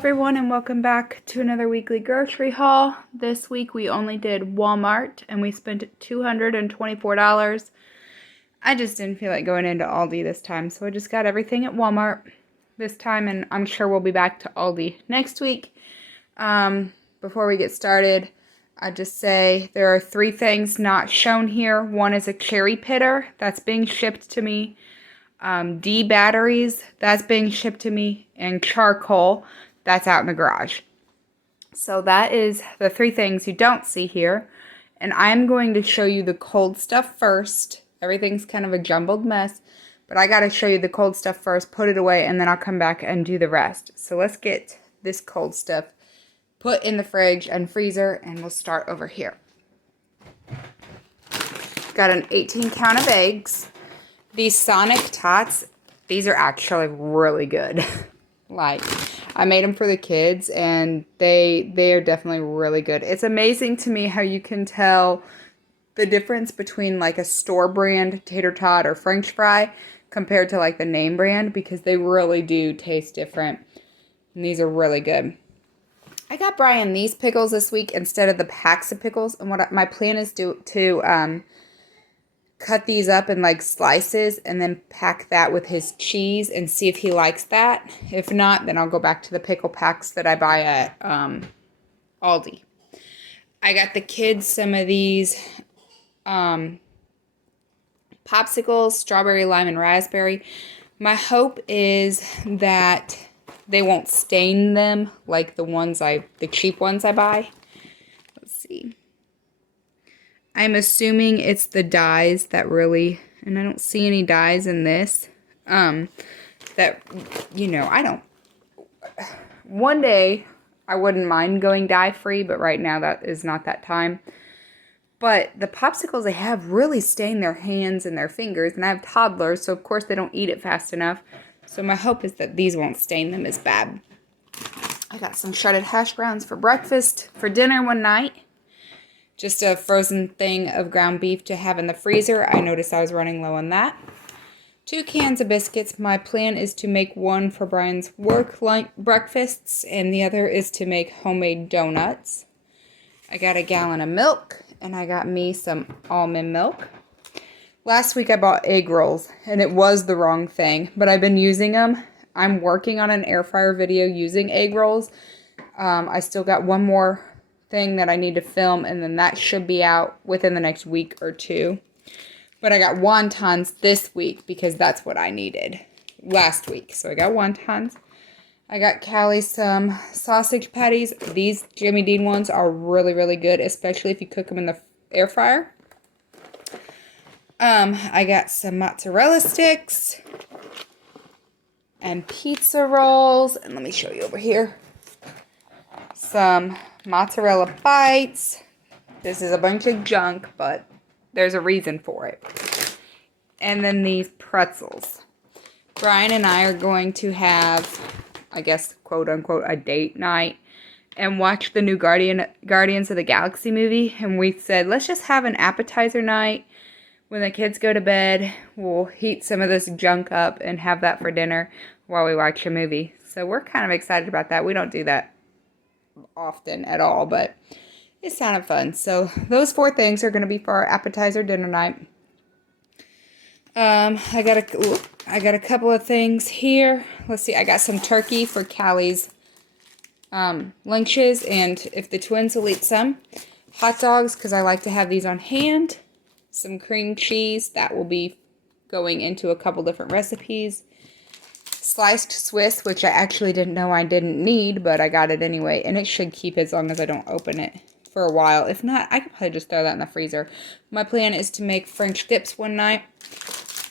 everyone, and welcome back to another weekly grocery haul. This week we only did Walmart and we spent $224. I just didn't feel like going into Aldi this time, so I just got everything at Walmart this time, and I'm sure we'll be back to Aldi next week. Before we get started, I just say there are 3 things not shown here. One is a cherry pitter that's being shipped to me. D batteries, that's being shipped to me, and charcoal, that's out in the garage. So that is the 3 things you don't see here. And I'm going to show you the cold stuff first. Everything's kind of a jumbled mess, but I got to show you the cold stuff first, put it away, and then I'll come back and do the rest. So let's get this cold stuff put in the fridge and freezer, and we'll start over here. Got an 18 count of eggs. These Sonic Tots, these are actually really good. Like, I made them for the kids, and they are definitely really good. It's amazing to me how you can tell the difference between like a store brand tater tot or French fry compared to like the name brand, because they really do taste different. And these are really good. I got Brian these pickles this week instead of the packs of pickles, and what my plan is to cut these up in like slices and then pack that with his cheese and see if he likes that. If not, then I'll go back to the pickle packs that I buy at Aldi. I got the kids some of these popsicles, strawberry, lime, and raspberry. My hope is that they won't stain them like the cheap ones I buy. Let's see. I'm assuming it's the dyes that really, and I don't see any dyes in this, that, you know, one day I wouldn't mind going dye-free, but right now that is not that time. But the popsicles they have really stain their hands and their fingers, and I have toddlers, so of course they don't eat it fast enough. So my hope is that these won't stain them as bad. I got some shredded hash browns for breakfast. For dinner one night, just a frozen thing of ground beef to have in the freezer. I noticed I was running low on that. 2 cans of biscuits. My plan is to make one for Brian's work breakfasts, and the other is to make homemade donuts. I got a gallon of milk, and I got me some almond milk. Last week I bought egg rolls, and it was the wrong thing, but I've been using them. I'm working on an air fryer video using egg rolls. I still got one more thing that I need to film, and then that should be out within the next week or 2. But I got wontons this week because that's what I needed last week. So I got wontons. I got Callie some sausage patties. These Jimmy Dean ones are really, really good, especially if you cook them in the air fryer. I got some mozzarella sticks and pizza rolls. And let me show you over here. Some mozzarella bites. This is a bunch of junk, but there's a reason for it. And then these pretzels. Brian and I are going to have, I guess, quote unquote, a date night and watch the new Guardians of the Galaxy movie. And we said, let's just have an appetizer night. When the kids go to bed, we'll heat some of this junk up and have that for dinner while we watch a movie. So we're kind of excited about that. We don't do that often at all, but it sounded fun. So those 4 things are going to be for our appetizer dinner night. I got a couple of things here. Let's see. I got some turkey for Callie's lunches, and if the twins will eat some. Hot dogs, because I like to have these on hand. Some cream cheese that will be going into a couple different recipes. Sliced Swiss, which I actually didn't know I didn't need, but I got it anyway, and it should keep as long as I don't open it for a while. If not, I could probably just throw that in the freezer. My plan is to make French dips one night.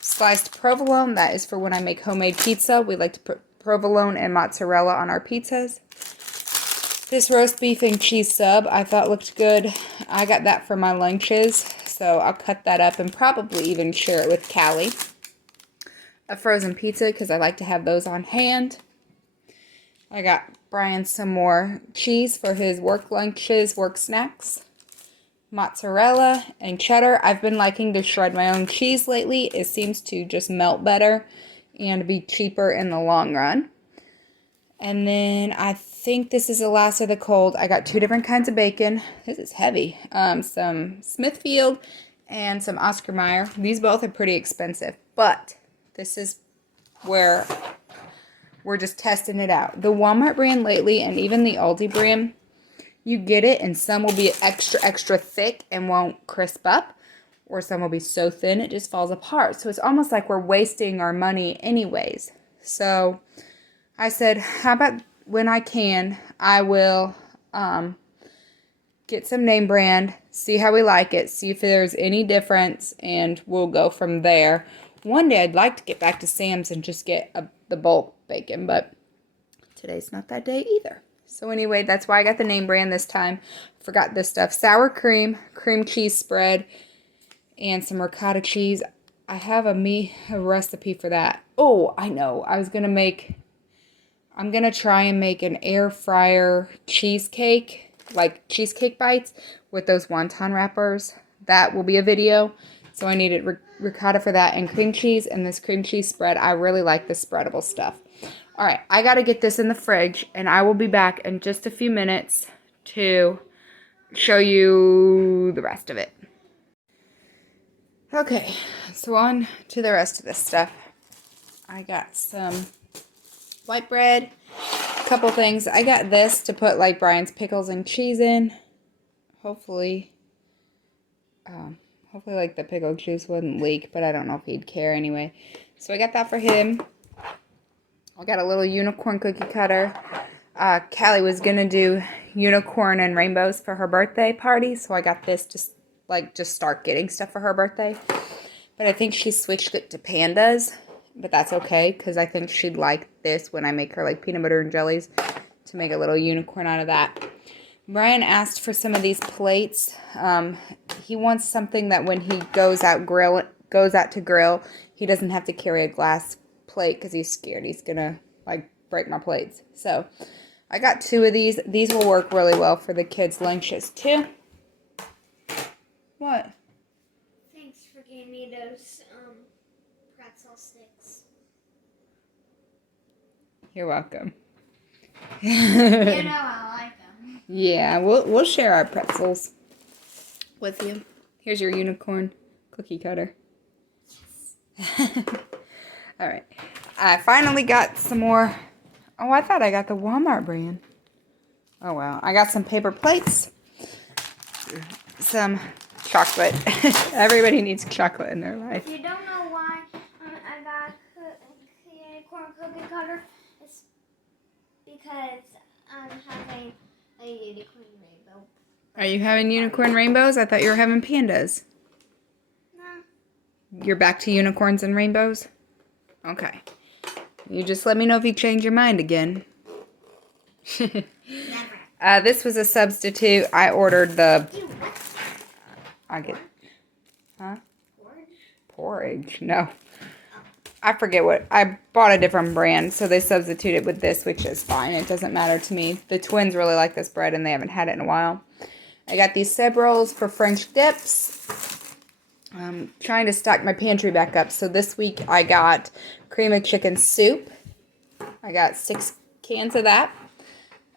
Sliced provolone, that is for when I make homemade pizza. We like to put provolone and mozzarella on our pizzas. This roast beef and cheese sub I thought looked good. I got that for my lunches, so I'll cut that up and probably even share it with Callie. A frozen pizza, because I like to have those on hand. I got Brian some more cheese for his work lunches, work snacks. Mozzarella and cheddar. I've been liking to shred my own cheese lately. It seems to just melt better and be cheaper in the long run. And then I think this is the last of the cold. I got 2 different kinds of bacon. This is heavy. Some Smithfield and some Oscar Mayer. These both are pretty expensive, but this is where we're just testing it out. The Walmart brand lately, and even the Aldi brand, you get it and some will be extra thick and won't crisp up, or some will be so thin it just falls apart. So it's almost like we're wasting our money anyways. So I said, how about when I can, I will get some name brand, see how we like it, see if there's any difference, and we'll go from there. One day I'd like to get back to Sam's and just get the bulk bacon, but today's not that day either. So anyway, that's why I got the name brand this time. Forgot this stuff. Sour cream, cream cheese spread, and some ricotta cheese. I have a recipe for that. Oh, I know. I'm going to try and make an air fryer cheesecake, like cheesecake bites with those wonton wrappers. That will be a video. So I needed ricotta for that and cream cheese and this cream cheese spread. I really like this spreadable stuff. All right, I got to get this in the fridge, and I will be back in just a few minutes to show you the rest of it. Okay, so on to the rest of this stuff. I got some white bread, a couple things. I got this to put like Brian's pickles and cheese in. Hopefully like the pickle juice wouldn't leak, but I don't know if he'd care anyway. So I got that for him. I got a little unicorn cookie cutter. Callie was gonna do unicorn and rainbows for her birthday party, so I got this just start getting stuff for her birthday. But I think she switched it to pandas, but that's okay because I think she'd like this when I make her like peanut butter and jellies to make a little unicorn out of that. Brian asked for some of these plates. He wants something that when he goes out to grill, he doesn't have to carry a glass plate because he's scared he's gonna like break my plates. So I got 2 of these. These will work really well for the kids' lunches too. What? Thanks for giving me those pretzel sticks. You're welcome. You know I like them. Yeah, we'll share our pretzels with you. Here's your unicorn cookie cutter. All right. I finally got some more. Oh, I thought I got the Walmart brand. Oh, well. I got some paper plates. Some chocolate. Everybody needs chocolate in their life. If you don't know why I got a unicorn cookie cutter, it's because I'm having a unicorn rainbow. Are you having unicorn rainbows? I thought you were having pandas. No. You're back to unicorns and rainbows? Okay. You just let me know if you change your mind again. Never. This was a substitute. I ordered the... Huh? Porridge? No. I forget what... I bought a different brand, so they substituted with this, which is fine. It doesn't matter to me. The twins really like this bread, and they haven't had it in a while. I got these Seb rolls for French dips. I'm trying to stock my pantry back up. So this week I got cream of chicken soup. I got 6 cans of that.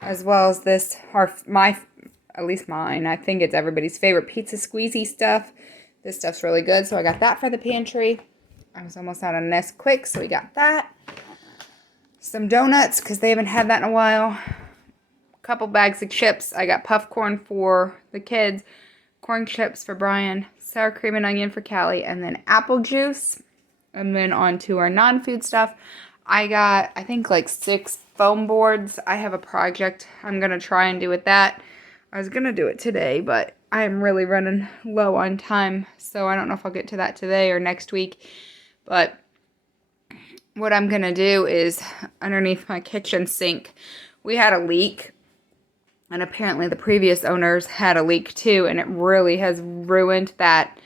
As well as this, at least mine, I think it's everybody's favorite pizza squeezy stuff. This stuff's really good, so I got that for the pantry. I was almost out of Nesquik, so we got that. Some donuts, because they haven't had that in a while. A couple bags of chips. I got puff corn for the kids, corn chips for Brian, sour cream and onion for Callie, and then apple juice. And then on to our non-food stuff. I got, I think, like 6 foam boards. I have a project I'm going to try and do with that. I was going to do it today, but I'm really running low on time, so I don't know if I'll get to that today or next week. But what I'm going to do is, underneath my kitchen sink, we had a leak. And apparently the previous owners had a leak too, and it really has ruined that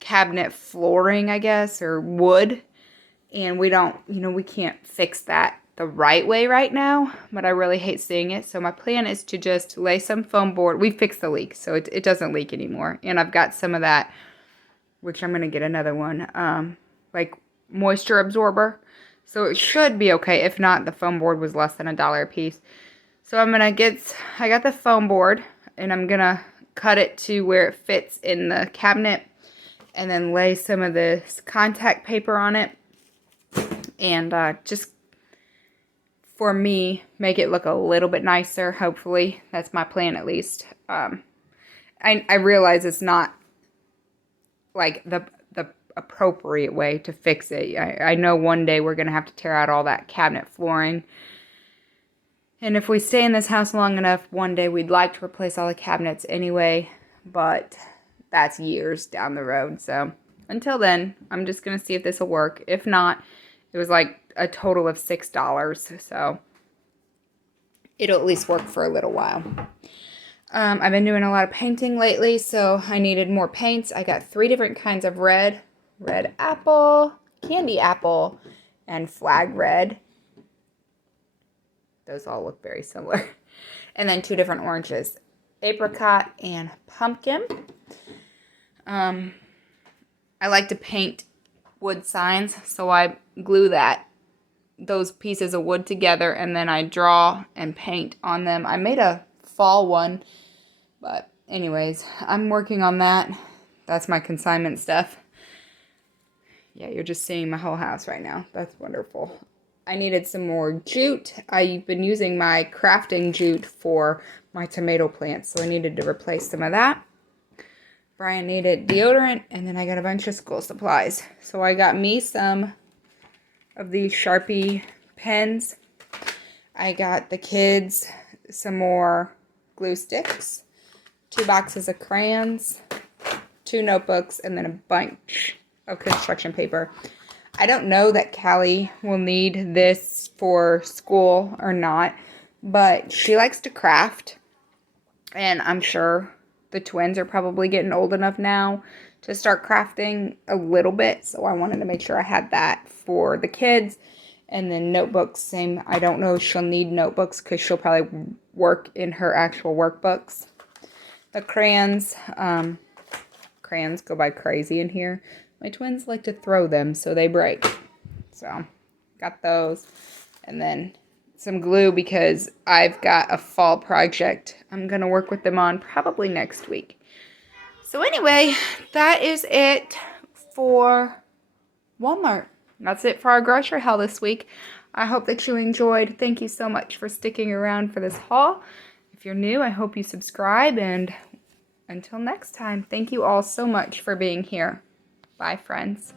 cabinet flooring, I guess, or wood. And we can't fix that the right way right now, but I really hate seeing it. So my plan is to just lay some foam board. We fixed the leak, so it doesn't leak anymore. And I've got some of that, which I'm going to get another one, like moisture absorber. So it should be okay. If not, the foam board was less than $1 a piece. So I got the foam board, and I'm gonna cut it to where it fits in the cabinet, and then lay some of this contact paper on it, and just for me, make it look a little bit nicer, hopefully. That's my plan, at least. I realize it's not like the appropriate way to fix it. I know one day we're going to have to tear out all that cabinet flooring. And if we stay in this house long enough, one day we'd like to replace all the cabinets anyway. But that's years down the road. So until then, I'm just going to see if this will work. If not, it was like a total of $6. So it'll at least work for a little while. I've been doing a lot of painting lately, so I needed more paints. I got 3 different kinds of red apple, candy apple, and flag red. Those all look very similar. And then 2 different oranges, apricot and pumpkin. I like to paint wood signs, so I glue those pieces of wood together, and then I draw and paint on them. I made a fall one, but anyways, I'm working on that. That's my consignment stuff. Yeah, you're just seeing my whole house right now. That's wonderful. I needed some more jute. I've been using my crafting jute for my tomato plants, so I needed to replace some of that. Brian needed deodorant, and then I got a bunch of school supplies. So I got me some of these Sharpie pens. I got the kids some more glue sticks, 2 boxes of crayons, 2 notebooks, and then a bunch of construction paper. I don't know that Callie will need this for school or not, but she likes to craft, and I'm sure the twins are probably getting old enough now to start crafting a little bit, so I wanted to make sure I had that for the kids. And then notebooks, same. I don't know if she'll need notebooks because she'll probably work in her actual workbooks. The crayons, crayons go by crazy in here. My twins like to throw them so they break. So, got those. And then some glue because I've got a fall project I'm going to work with them on probably next week. So anyway, that is it for Walmart. That's it for our grocery haul this week. I hope that you enjoyed. Thank you so much for sticking around for this haul. If you're new, I hope you subscribe. And until next time, thank you all so much for being here. Bye, friends.